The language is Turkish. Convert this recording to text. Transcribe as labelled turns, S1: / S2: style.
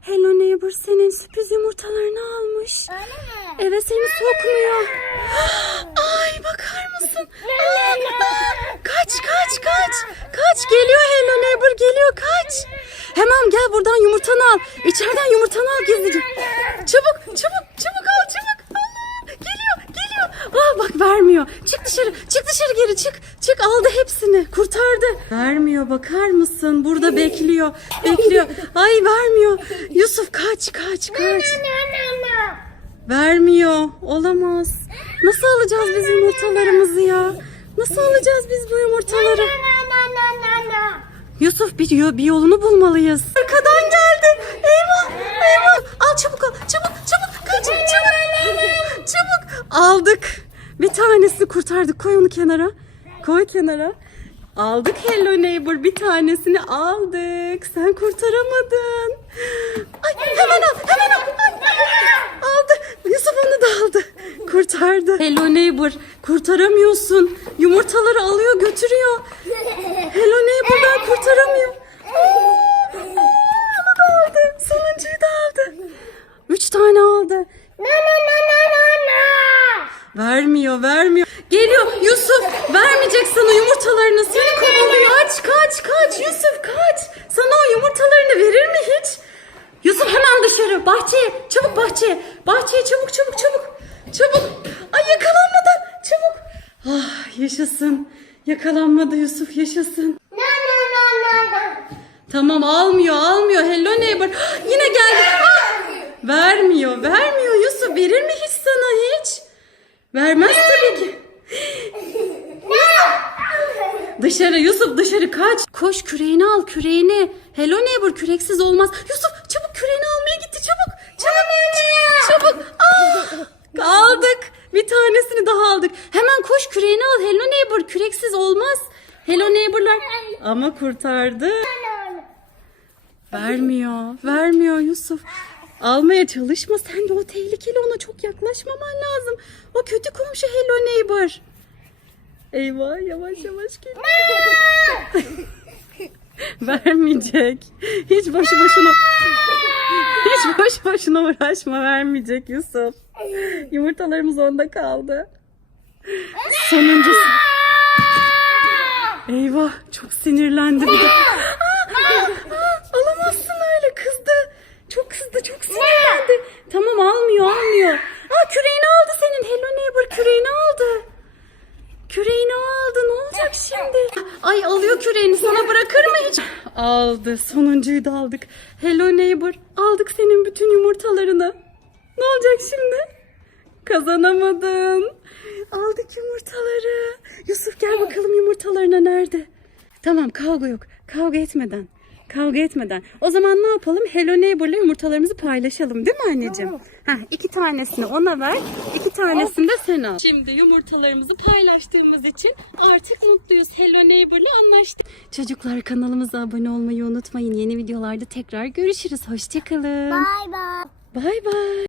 S1: Hello Neighbor senin sürpriz yumurtalarını almış.
S2: Öyle mi?
S1: Eve seni sokmuyor. Ay bakar mısın? Aa, kaç kaç kaç. Kaç geliyor Hello Neighbor geliyor kaç. Hemen gel buradan yumurtanı al. İçeriden yumurtanı al gizlice. Çabuk çabuk çabuk al çabuk. Allah geliyor geliyor. Aa bak vermiyor. Çık dışarı çık dışarı geri çık. Çık aldı hepsini kurtardı. Vermiyor bakar mısın? Burada bekliyor. Bekliyor. Ay vermiyor. Yusuf kaç kaç kaç. Vermiyor. Olamaz. Nasıl alacağız biz yumurtalarımızı ya? Nasıl alacağız biz bu yumurtaları? Yusuf bir, bir yolunu bulmalıyız. Arkadan geldi. Eyvah. Eyvah. Al çabuk al. Çabuk çabuk. Kaç çabuk. Çabuk. Aldık. Bir tanesini kurtardık. Koy onu kenara. Koy kenara. Aldık Hello Neighbor. Bir tanesini aldık. Sen kurtaramadın. Ay hemen al. Hemen al. Ay, aldı. Yusuf onu da aldı. Kurtardı. Hello Neighbor. Kurtaramıyorsun. Yumurtaları alıyor götürüyor. Hello Neighbor'dan kurtaramıyor. Aa, Vermiyor, vermiyor. Geliyor Yusuf. Vermeyecek sana yumurtalarını. Seni kovalıyor. Kaç, kaç, kaç. Yusuf kaç. Sana o yumurtalarını verir mi hiç? Yusuf hemen dışarı. Bahçeye. Çabuk bahçeye. Bahçeye çabuk, çabuk, çabuk. Çabuk. Ay yakalanmadan. Çabuk. Ah yaşasın. Yakalanmadı Yusuf yaşasın. Tamam almıyor almıyor. Hello neighbor. Yine geldi. Ah! Vermiyor vermiyor Yusuf. Verir mi? Vermez tabii ki. Dışarı Yusuf dışarı kaç. Koş küreğini al küreğini. Hello neighbor küreksiz olmaz. Yusuf çabuk küreğini almaya gitti çabuk. Çabuk çabuk. Ah! Aldık. Bir tanesini daha aldık. Hemen koş küreğini al. Hello neighbor küreksiz olmaz. Hello neighborlar. Ama kurtardı. Vermiyor. Vermiyor Yusuf. Almaya çalışma sen de o tehlikeli ona çok yaklaşmaman lazım. O kötü komşu Hello Neighbor. Eyvah yavaş yavaş geliyor. Vermeyecek. Hiç boşu boşuna hiç boş boşuna uğraşma vermeyecek Yusuf. Yumurtalarımız onda kaldı. Sonuncusu. Eyvah çok sinirlendi bir de. Kızdı çok sinirlendi. Tamam almıyor almıyor. Aa küreğini aldı senin. Hello neighbor küreğini aldı. Küreğini aldı ne olacak şimdi? Ay alıyor küreğini sana bırakır mı hiç? Aldı sonuncuyu da aldık. Hello neighbor aldık senin bütün yumurtalarını. Ne olacak şimdi? Kazanamadın. Aldık yumurtaları. Yusuf gel bakalım yumurtalarına nerede? Tamam kavga yok. Kavga etmeden. Kavga etmeden. O zaman ne yapalım? Hello Neighbor'la yumurtalarımızı paylaşalım değil mi anneciğim? Heh, iki tanesini ona ver. iki tanesini de sen al. Şimdi yumurtalarımızı paylaştığımız için artık mutluyuz. Hello Neighbor'la anlaştık. Çocuklar kanalımıza abone olmayı unutmayın. Yeni videolarda tekrar görüşürüz. Hoşçakalın.
S2: Bye bye.
S1: Bay bay.